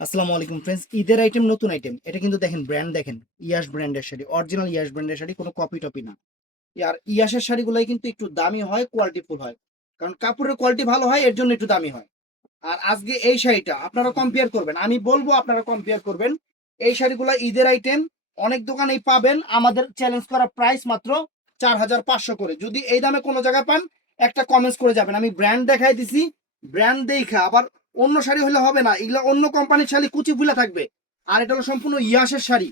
আসসালামু আলাইকুম ফ্রেন্ডস, ঈদের আইটেম, নতুন আইটেম। এটা কিন্তু দেখেন, ব্র্যান্ড দেখেন, ইয়াশ ব্র্যান্ডের শাড়ি, অরিজিনাল ইয়াশ ব্র্যান্ডের শাড়ি, কোনো কপি টপি না। আর ইয়াশের শাড়িগুলাই কিন্তু একটু দামি হয়, কোয়ালিটিফুল হয়, কারণ কাপড়ের কোয়ালিটি ভালো হয়, এর জন্য একটু দামি হয়। আর আজকে এই শাড়িটা আপনারা কম্পেয়ার করবেন, আমি বলবো আপনারা কম্পেয়ার করবেন। এই শাড়িগুলা ঈদের আইটেম, অনেক দোকানেই পাবেন। আমাদের চ্যালেঞ্জ করা প্রাইস মাত্র 4,500 করে। যদি এই দামে কোনো জায়গায় পান, একটা কমেন্টস করে যাবেন। আমি ব্র্যান্ড দেখাই দিছি, ব্র্যান্ড দেখা আবার অন্য শাড়ি হলে হবে না। এগুলো অন্য কোম্পানির শাড়ি কুচি ফুলা থাকবে, আর এটা হলো সম্পূর্ণ ইয়াসের শাড়ি।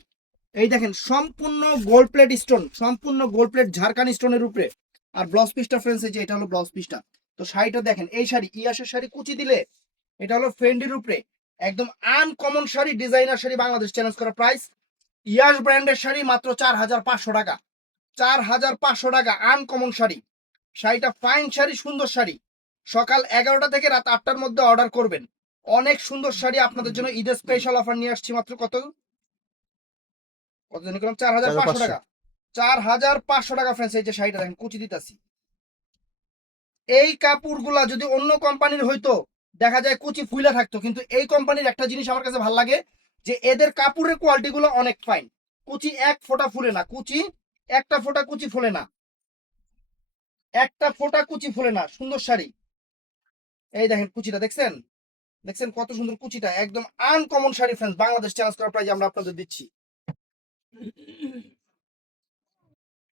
এই দেখেন, সম্পূর্ণ গোল্ড প্লেট স্টোন, সম্পূর্ণ গোল্ড প্লেট ঝাড়খান স্টোনের উপরে। আর ব্লাউজ পিসটা ফ্রেন্ডস, এই যে এটা হলো ব্লাউজ পিসটা। তো শাড়িটা দেখেন, এই শাড়ি ইয়াসের শাড়ি কুচি দিলে এটা হলো ফ্রেন্ডির উপরে একদম uncommon sari, designer sari, Bangladesh challenge করা প্রাইস। ইয়াস ব্র্যান্ডের শাড়ি মাত্র 4,500 টাকা। 4,500 টাকা আনকমন শাড়ি। শাড়িটা ফাইন শাড়ি, সুন্দর শাড়ি। সকাল 11টা থেকে রাত 8টার মধ্যে অর্ডার করবেন। অনেক সুন্দর শাড়ি আপনাদের জন্য ঈদের স্পেশাল অফার নিয়ে আসছি। মাত্র কত কত জানি করলাম, 4,500 টাকা। 4,500 টাকা ফ্রেন্ডস। এই যে শাড়িটা দেখেন, কুচি দিতেছি। এই কাপড়গুলা যদি অন্য কোম্পানির হইতো, দেখা যায় কুচি ফুইলা থাকতো, কিন্তু এই কোম্পানির একটা জিনিস আমার কাছে ভালো লাগে, যে এদের কাপড়ের কোয়ালিটি গুলো অনেক ফাইন। কুচি এক ফোঁটা ফুলে না, কুচি একটা ফোঁটা কুচি ফুলে না, একটা ফোঁটা কুচি ফুলে না। সুন্দর শাড়ি। এই দেখেন কুচিটা, দেখছেন? দেখছেন কত সুন্দর কুচিটা? একদম uncommon sari friends, Bangladesh challenge করার প্রাইজে আমরা আপনাদের দিচ্ছি।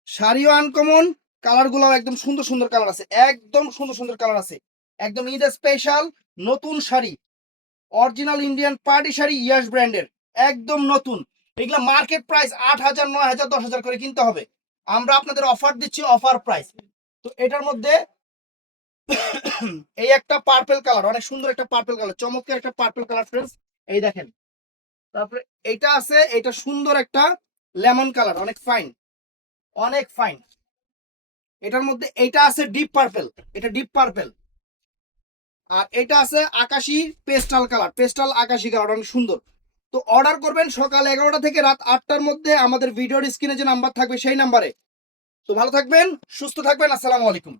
শাড়িও আনকমন, কালার গুলাও একদম সুন্দর সুন্দর কালার আছে, একদম সুন্দর সুন্দর কালার আছে। একদম ঈদের স্পেশাল নতুন sari, original Indian party sari, Yash ব্র্যান্ডের, একদম নতুন। এগুলা মার্কেট প্রাইস 8,000, 9,000, 10,000 করে কিনতে হবে। আমরা আপনাদের অফার দিচ্ছি, অফার প্রাইস। তো এটার মধ্যে এই একটা পার্পল কালার, অনেক সুন্দর একটা পার্পল কালার, চমৎকার একটা পার্পল কালার ফ্রেন্ডস। এই দেখেন। তারপরে এটা আছে, এটা সুন্দর একটা লেমন কালার, অনেক ফাইন, অনেক ফাইন। এটার মধ্যে এটা আছে ডিপ পার্পল, এটা ডিপ পার্পল। আর এটা আছে আকাশি পেস্টাল কালার, পেস্টাল আকাশি কালার, অনেক সুন্দর। তো অর্ডার করবেন সকাল 11টা থেকে রাত 8টার মধ্যে। আমাদের ভিডিওর স্ক্রিনে যে নাম্বার থাকবে সেই নাম্বারে। তো ভালো থাকবেন, সুস্থ থাকবেন। আসসালামু আলাইকুম।